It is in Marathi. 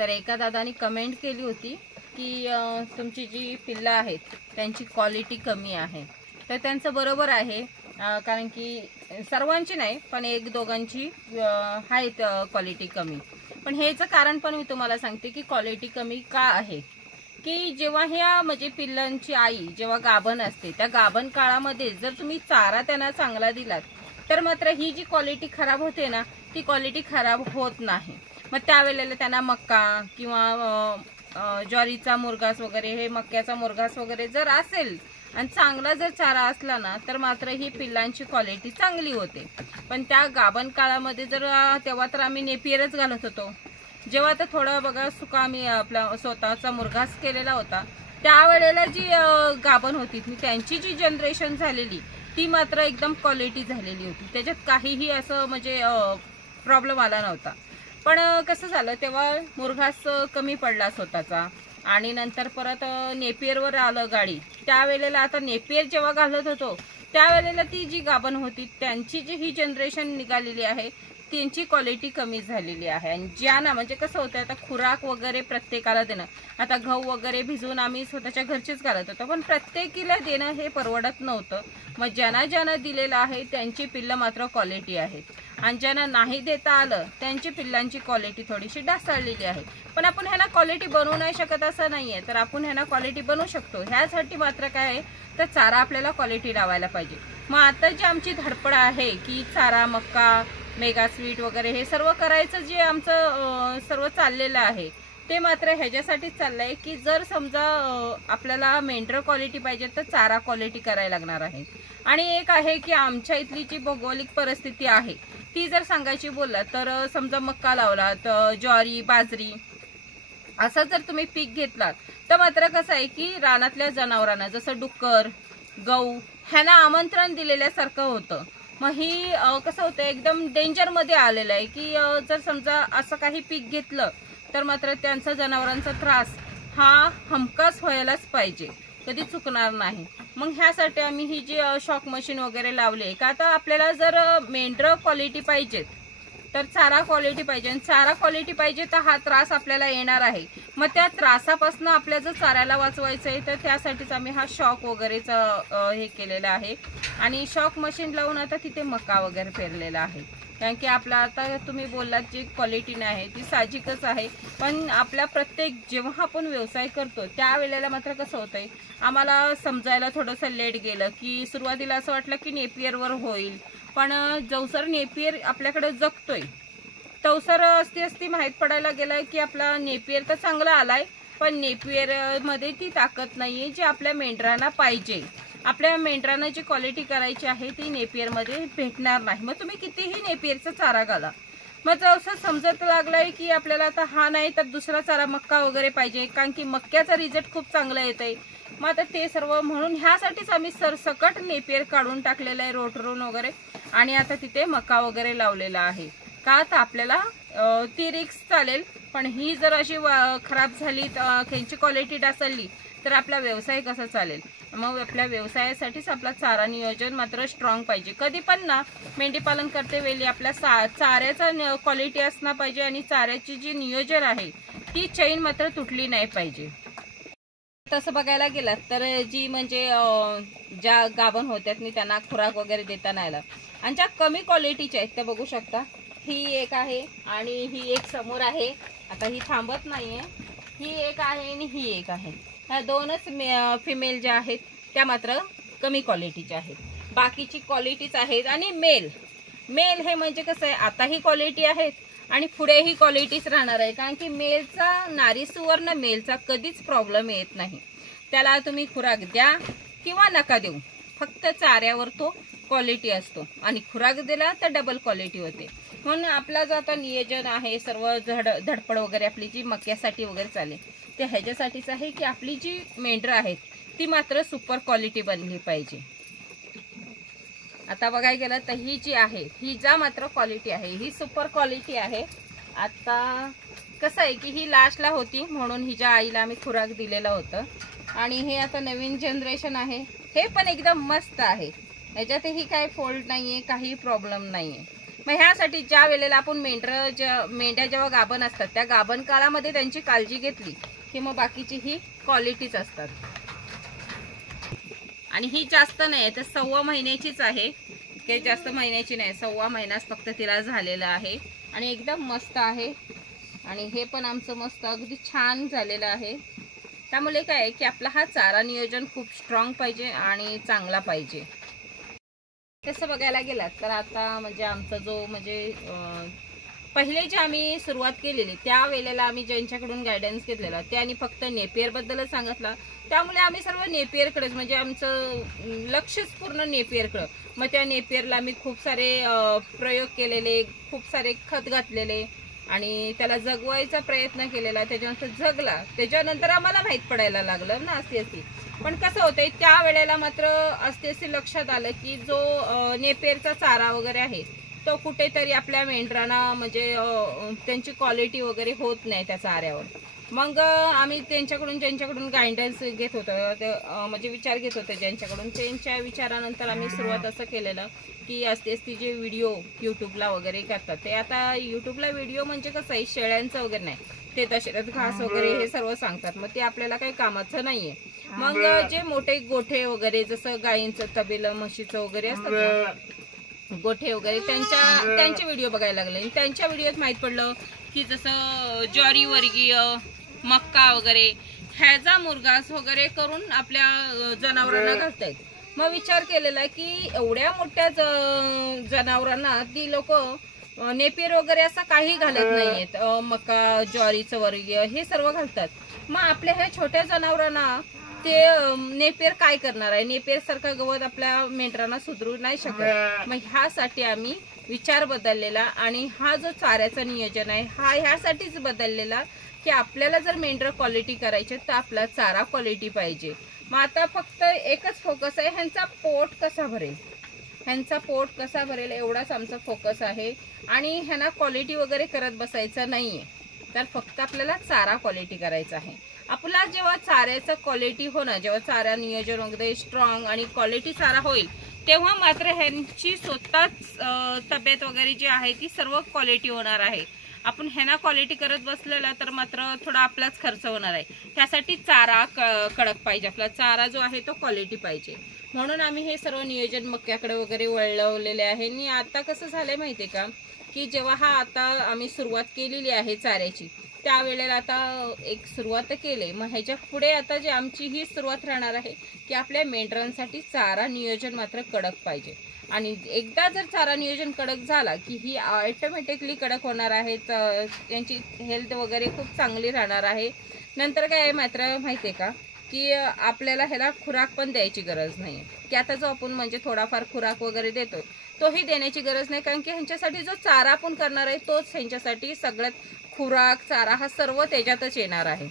तर एका दादानी कमेंट केली होती की तुमची जी पिल्लं आहेत त्यांची क्वालिटी कमी आहे. तर त्यांचं बरोबर आहे, कारण की सर्वांची नाही पण एक दोघांची आहेत क्वालिटी कमी. पण हेचं कारण पण मी तुम्हाला सांगते की क्वालिटी कमी का आहे. की जेव्हा ह्या म्हणजे पिल्लांची आई जेव्हा गाभण असते त्या गाभण काळामध्ये जर तुम्ही चारा त्यांना चांगला दिलात तर मात्र ही जी क्वालिटी खराब होते ना ती क्वालिटी खराब होत नाही. मग त्यावेळेला त्यांना मक्का किंवा ज्वारीचा मुरघास वगैरे हे मक्याचा मुरघास वगैरे जर असेल आणि चांगला जर चारा असला ना तर मात्र ही पिल्लांची क्वालिटी चांगली होते. पण त्या गाभण काळामध्ये जर तेव्हा तर आम्ही नेपियरच घालत होतो. जेव्हा तर थोडं बघा सुका आम्ही आपला स्वतःचा मुरघास केलेला होता त्यावेळेला जी गाभण होती त्यांची जी जनरेशन झालेली ती मात्र एकदम क्वालिटी झालेली होती. त्याच्यात काहीही असं म्हणजे प्रॉब्लेम आला नव्हता. पण कसं झालं तेव्हा मुरघास कमी पडला स्वतःचा आणि नंतर परत नेपियरवर आलं गाडी. त्यावेळेला आता नेपियर जेव्हा घालत होतो त्यावेळेला ती जी गाभण होती त्यांची जी ही जनरेशन निघालेली आहे त्यांची क्वालिटी कमी झालेली आहे. आणि ज्यांना म्हणजे कसं होतं आता खुराक वगैरे प्रत्येकाला देणं, आता गहू वगैरे भिजवून आम्ही स्वतःच्या घरचेच घालत होतो पण प्रत्येकीला देणं हे परवडत नव्हतं. मग ज्यांना दिलेलं आहे त्यांची पिल्लं मात्र क्वालिटी आहेत आणि ज्यांना नाही देता आलं त्यांची पिल्लांची क्वालिटी थोडीशी ढासळलेली आहे. पण आपण ह्यांना क्वालिटी बनवू नाही शकत असं नाहीये, तर आपण ह्यांना क्वालिटी बनवू शकतो. ह्यासाठी मात्र काय आहे तर चारा आपल्याला क्वालिटी लावायला पाहिजे. मग आता जी आमची धडपड आहे की चारा मक्का मेगा स्वीट वगैरे हे सर्व करायचं जे आमचं सर्व चाललेलं आहे ते मात्र ह्याच्यासाठीच चाललंय की जर समजा आपल्याला मेंढर क्वालिटी पाहिजे तर चारा क्वालिटी करायला लागणार आहे. आणि एक आहे की आमच्या इथली जी भौगोलिक परिस्थिती आहे ती जर सांगायची बोलला तर समजा मक्का लावला तर ज्वारी बाजरी असं जर तुम्ही पीक घेतलात तर मात्र कसं आहे की रानातल्या जनावरांना जसं डुक्कर गहू ह्यांना आमंत्रण दिलेल्यासारखं होतं. मग ही कसं होतं एकदम डेंजरमध्ये आलेलं आहे की जर समजा असं काही पीक घेतलं तर मात्र त्यांचा जनावरांचा त्रास हा हमखास व्हायलाच पाहिजे, कधी चुकणार नाही. मग ह्यासाठी आम्ही ही जी शॉक मशीन वगैरे लावली का आता आपल्याला जर मेंढर क्वालिटी पाहिजेत तर चारा क्वालिटी पाहिजे आणि चारा क्वालिटी पाहिजे तर हा त्रास आपल्याला येणार आहे. मग त्या त्रासापासून आपल्या जर चाऱ्याला वाचवायचं आहे तर त्यासाठीच आम्ही हा शॉक वगैरेचा हे केलेला आहे आणि शॉक मशीन लावून आता तिथे मका वगैरे पेरलेला आहे. कारण की आपला आता तुम्ही बोललात जी क्वालिटी नाही आहे ती साहजिकच आहे. पण आपल्या प्रत्येक जेव्हा आपण व्यवसाय करतो त्यावेळेला मात्र कसं होतंय आम्हाला समजायला थोडंसं लेट गेलं की सुरुवातीला असं वाटलं की नेपियरवर होईल, पण जवसर नेपियर आपल्याकडे जगतोय तवसर असती माहीत पडायला गेलाय की आपला नेपियर तर चांगला आलाय पण नेपियर मध्ये ती ताकद नाहीये जी आपल्या मेंढरांना पाहिजे. आपल्या मेंढरांना जी क्वालिटी करायची आहे ती नेपियर मध्ये भेटणार नाही. मग तुम्ही कितीही नेपियरचा चारा घाला. मग जसं समजत लागलाय की आपल्याला आता हा नाही तर दुसरा चारा मक्का वगैरे पाहिजे कारण की मक्याचा रिझल्ट खूप चांगला येत आहे. मग आता ते सर्व म्हणून ह्यासाठीच आम्ही सरसकट नेपियर काढून टाकलेलं आहे रोटरून वगैरे आणि आता तिथे मका वगैरे लावलेला आहे. का तर आपल्याला ती रिक्स चालेल पण ही जर अशी खराब झाली त्यांची क्वालिटी ढासळली तर आपला व्यवसाय कसा चालेल. मग आपल्या व्यवसायासाठीच आपला चारा नियोजन मात्र स्ट्रॉंग पाहिजे. कधी पण ना मेंढीपालन करते वेळी आपल्या चाऱ्याचा क्वालिटी असणं पाहिजे आणि चाऱ्याची जी नियोजन आहे ती चैन मात्र तुटली नाही पाहिजे. तसं बघायला गेलं तर जी म्हणजे ज्या गाभण होत्यात त्यांना खुराक वगैरे देता नाही आला आणि ज्या कमी क्वालिटीच्या आहेत त्या बघू शकता. ही एक आहे आणि ही एक समोर आहे. आता ही थांबत नाहीये. ही एक आहे आणि ही एक आहे. ह्या दोनच फिमेल ज्या आहेत त्या मात्र कमी क्वालिटीच्या आहेत. बाकीची क्वालिटीच आहेत. आणि मेल हे म्हणजे कसं आहे आता ही क्वालिटी आहेत आणि पुढे ही क्वालिटीच राहणार आहे. कारण की मेलचा नारी सुवर्ण मेलचा कधीच प्रॉब्लेम येत नाही. त्याला तुम्ही खुराक द्या किंवा नका देऊ, फक्त चाऱ्यावर तो क्वालिटी असतो आणि खुराक दिला तर डबल क्वालिटी होते. म्हणून आपला जो आता नियोजन आहे सर्व धडपड वगैरे आपली जी मक्यासाठी वगैरे चालेल ते ह्याच्यासाठीच आहे की आपली जी मेंढरं आहेत ती मात्र सुपर क्वालिटी बनली पाहिजे. आता बघायला गेलं तर ही जी आहे ही जा मात्र क्वालिटी आहे ही सुपर क्वालिटी आहे. आता कसं आहे की ही लास्टला होती म्हणून हिच्या आईला आम्ही खुराक दिलेलं होतं आणि हे आता नवीन जनरेशन आहे हे पण एकदम मस्त आहे. ह्याच्यातही काही फॉल्ट नाहीये, काही प्रॉब्लेम नाहीये. मग ह्यासाठी ज्या वेळेला आपण मेंढ्या जेव्हा गाभण असतात त्या गाभण काळामध्ये त्यांची काळजी घेतली की मग बाकीची ही क्वालिटीच असतात. आणि ही जास्त नाही तर 1.25 महिन्याचीच आहे, काही जास्त महिन्याची नाही, 1.25 महिनाच फक्त तिला झालेला आहे आणि एकदम मस्त आहे. आणि हे पण आमचं मस्त अगदी छान झालेलं आहे. त्यामुळे काय आहे की आपला हा चारा नियोजन खूप स्ट्रॉंग पाहिजे आणि चांगला पाहिजे. तसं बघायला गेलात तर आता म्हणजे आमचा जो म्हणजे पहिले जे आम्ही सुरुवात केलेली त्या वेळेला आम्ही ज्यांच्याकडून गायडन्स घेतलेला त्यांनी फक्त नेपियर बद्दलच सांगितलं. त्यामुळे आम्ही सर्व नेपियरकडेच म्हणजे आमचं लक्षच पूर्ण नेपियरकडं. मग त्या नेपियरला आम्ही खूप सारे प्रयोग केलेले, खूप सारे खत घातलेले आणि त्याला जगवायचा प्रयत्न केलेला. त्याच्यानंतर जगला, त्याच्यानंतर आम्हाला माहीत पडायला लागलं ना असते. पण कसं होतंय त्या वेळेला मात्र असते लक्षात आलं की जो नेपियरचा चारा वगैरे आहे तो कुठेतरी आपल्या मेंढरांना म्हणजे त्यांची क्वालिटी वगैरे होत नाही त्या चाऱ्यावर. मग आम्ही ज्यांच्याकडून गायडन्स घेत होतो म्हणजे विचार घेत होते ज्यांच्याकडून, त्यांच्या विचारानंतर आम्ही सुरुवात असं केलेलं की असते जे व्हिडिओ यूट्यूबला वगैरे करतात ते आता यूट्यूबला व्हिडिओ म्हणजे कसं आहे शेळ्यांचं वगैरे नाही, ते दशरथ घास वगैरे हे सर्व सांगतात. मग ते आपल्याला काही कामाचं नाहीये. मग जे मोठे गोठे वगैरे जसं गायींचं तबेलं म्हशीचं वगैरे असतात ना गोठे वगैरे त्यांचे व्हिडिओ बघायला लागले. त्यांच्या व्हिडिओत माहीत पडलं की जसं ज्वारी वर्गीय मक्का वगैरे ह्याचा मुरघास वगैरे करून आपल्या जनावरांना घालतायत. मग विचार केलेला की एवढ्या मोठ्या जनावरांना ती लोक नेपियर वगैरे असं काही घालत नाहीयेत, मका ज्वारीचं वर्गीय हे सर्व घालतात. मग आपल्या ह्या छोट्या जनावरांना ते नेपियर काय करणार आहे, नेपियर सारखं गवत आपल्या मेंढरांना सुधरू नाही शकत. मग ह्यासाठी आम्ही विचार बदललेला आणि हा जो चाऱ्याचं नियोजन आहे हा ह्यासाठीच बदललेला की आपल्याला जर मेंढर क्वालिटी करायचे तर आपला चारा क्वालिटी पाहिजे. मग आता फक्त एकच फोकस आहे ह्यांचा पोट कसा भरेल एवढाच आमचा फोकस आहे. आणि ह्यांना क्वालिटी वगैरे करत बसायचं नाहीये, तर फक्त आपल्याला चारा क्वालिटी करायचा आहे. आपला जेव्हा चाऱ्याचं क्वालिटी होणार, जेव्हा चारा नियोजन वगैरे स्ट्रॉंग आणि क्वालिटी चारा होईल तेव्हा मात्र ह्यांची स्वतःच तब्येत वगैरे जी आहे ती सर्व क्वालिटी होणार आहे. आपण ह्यांना क्वालिटी करत बसलेला तर मात्र थोडा आपलाच खर्च होणार आहे. त्यासाठी चारा कडक पाहिजे, आपला चारा जो आहे तो क्वालिटी पाहिजे. म्हणून आम्ही हे सर्व नियोजन मक्याकडे वगैरे वळवलेले आहे. आणि आता कसं झालंय माहितीये का की जेव्हा हा आता आम्ही सुरुवात केलेली आहे चाऱ्याची त्यावेळेला आता एक सुरुवात केली. मग ह्याच्या पुढे आता जी आमची ही सुरुवात राहणार आहे की आपल्या मेंढरांसाठी चारा नियोजन मात्र कडक पाहिजे. आणि एकदा जर चारा नियोजन कडक झाला की ही ऑटोमॅटिकली कडक होणार आहे, त्यांची हेल्थ वगैरे खूप चांगली राहणार आहे. नंतर काय मात्र माहितीये का की आपल्याला ह्याला खुराक पण द्यायची गरज नाही की आता जो आपण म्हणजे थोडाफार खुराक वगैरे देतोय तोही देण्याची गरज नाही. कारण की ह्यांच्यासाठी जो चारा आपण करणार आहे तोच ह्यांच्यासाठी सगळ्यात खुराक चारा हा सर्व त्याच्यातच येणार आहे.